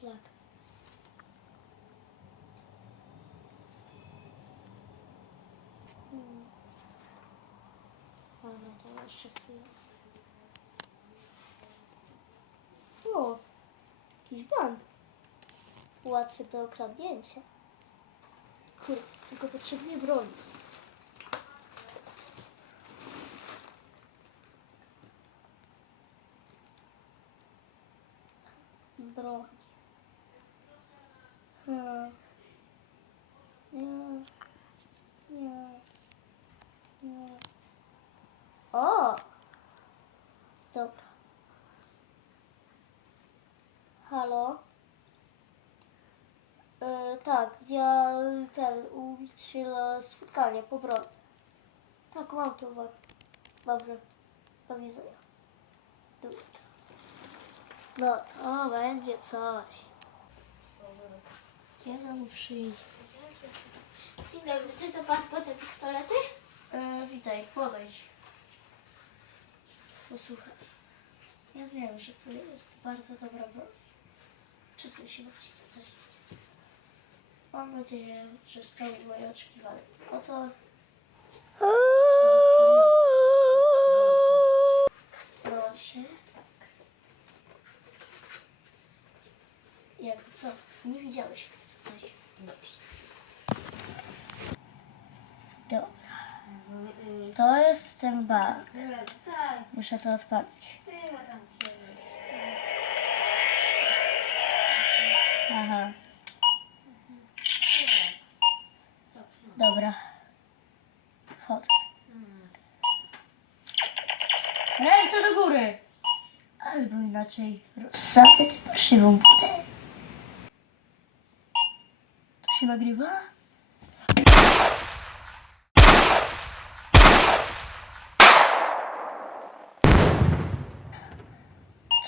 Slack. Hmm. Ale to jeszcze chwilę. O, jakiś bank. Do okradnięcia. Kurde, tylko potrzebuję broni. Broń. Hmm. Nie. Nie. Nie. O! Dobra. Halo? E, tak, ja ten umówić się na spotkanie po broń. Tak, mam to. wa- Dobrze. Do widzenia. Do jutra. No to będzie coś. Kiedy on przyjdzie? Dzień dobry, czy to pan po te pistolety? E, witaj, podejdź. Posłuchaj. Ja wiem, że to jest bardzo dobra broń. Przesuń się bardziej tutaj. Mam nadzieję, że spełni moje oczekiwania. Oto... Podoba ci się? Jak co? Nie widziałeś mnie tutaj. Dobrze. Dobra. To jest ten bar. Tak, Muszę to odpalić. Aha. Dobra. Wchodzę. Ręce do góry! Albo inaczej rozsadzę tę parszywą budę. To się nagrywa?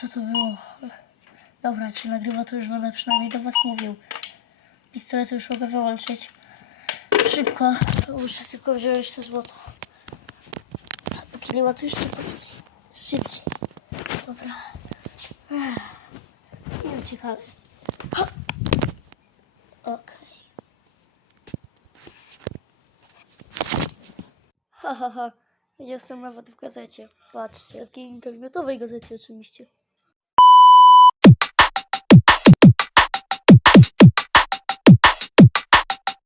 Co to było? Dobra, się nagrywa, to już będę przynajmniej do was mówił. Pistolet już mogę wyłączyć. Szybko. Muszę tylko wziąć to złoto. Póki nie ma tu jeszcze policji. Szybciej. Dobra. I uciekamy. Okej. Ha, ha, ha. Jestem nawet w gazecie. Patrzcie, jakiej internetowej gazecie oczywiście.